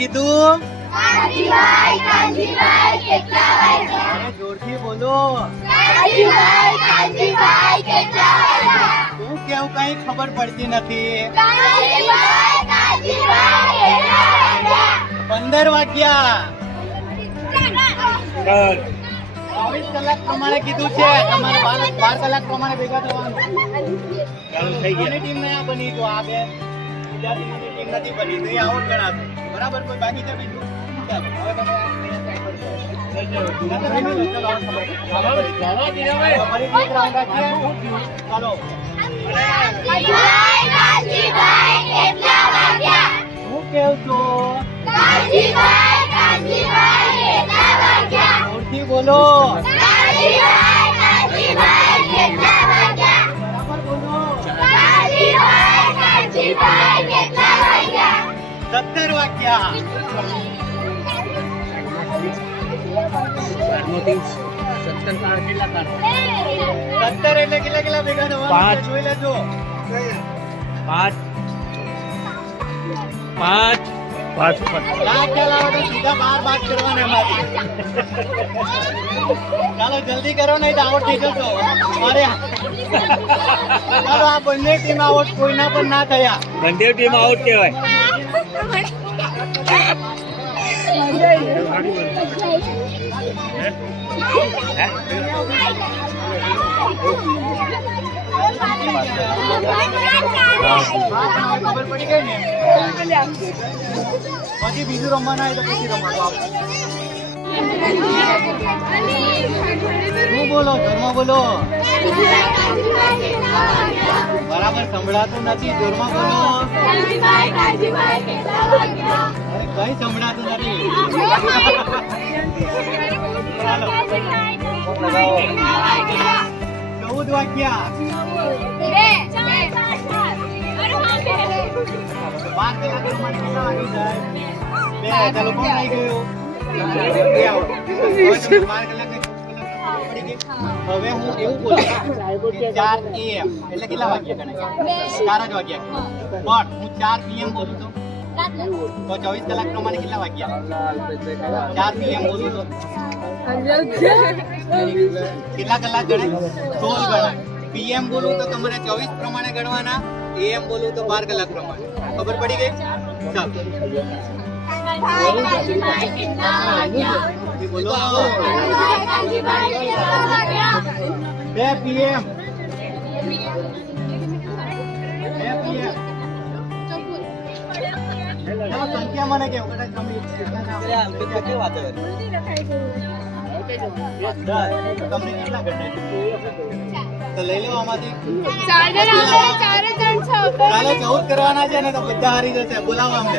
કીધું? કાનજીભાઈ કાનજીભાઈ કેટલા વાગ્યા? જોરથી બોલો. કાનજીભાઈ કાનજીભાઈ કેટલા વાગ્યા? હું કેવું કઈ ખબર પડતી નથી. કાનજીભાઈ કાનજીભાઈ કેટલા વાગ્યા? પંદર વાગ્યા. ચોવીસ કલાક પ્રમાણે કીધું છે. તમારે બાર બાર કલાક પ્રમાણે ભેગા થવાનું કોની ટીમ નયા બની? તો આ બે બીજા ટીમ નથી બની તો એ આઉટ ગણાશે. બરાબર કોઈ બાકી છે બીજું? હું હવે છું? આ વાગ્યા સત્તર વાગ્યા. સત્તર એટલે કેટલા કેટલા ભેગા પાંચ. જોઈ લેજો. પાંચ. પાંચ. પાંચ. તો સીધા બાર બાદ કરવાના ચાલો જલ્દી કરો નહીં તો આઉટ થઈ જશો. અરે ચાલો આ બંને ટીમ આઉટ કોઈના પણ ના થયા. બંને ટીમ આઉટ કહેવાય. પછી બીજું રમવાના હોય તો પછી રમવાનું બોલો ઘરમાં બોલો. બરાબર સંભળાતું નથી, જોરમાં બોલો. કઈ સંભળાતું નથી. ચૌદ વાગ્યા. બાર કલાક કેટલા વાગી જાય? બે ચાલો કોણ આવી. હવે હું એવું બોલું ચાર AM એટલે કેટલા વાગ્યા ગણે ચાર જ વાગ્યા. પણ હું ચાર પીએમ બોલું તો? તો ચોવીસ કલાક પ્રમાણે કેટલા વાગ્યા? ચાર પીએમ બોલું તો? કેટલા કલાક ગણે સોળ ગણાય. પીએમ બોલું તો તમારે ચોવીસ પ્રમાણે ગણવાના એએમ બોલું તો બાર કલાક પ્રમાણે. ખબર પડી ગઈ? ચાલો. બે મને કેવું કેટલા કેટલા ઘટે તો લઈ લો આમાંથી ચાલો ચૌદ કરવાના છે ને તો બધા હારી જશે બોલાવો અમને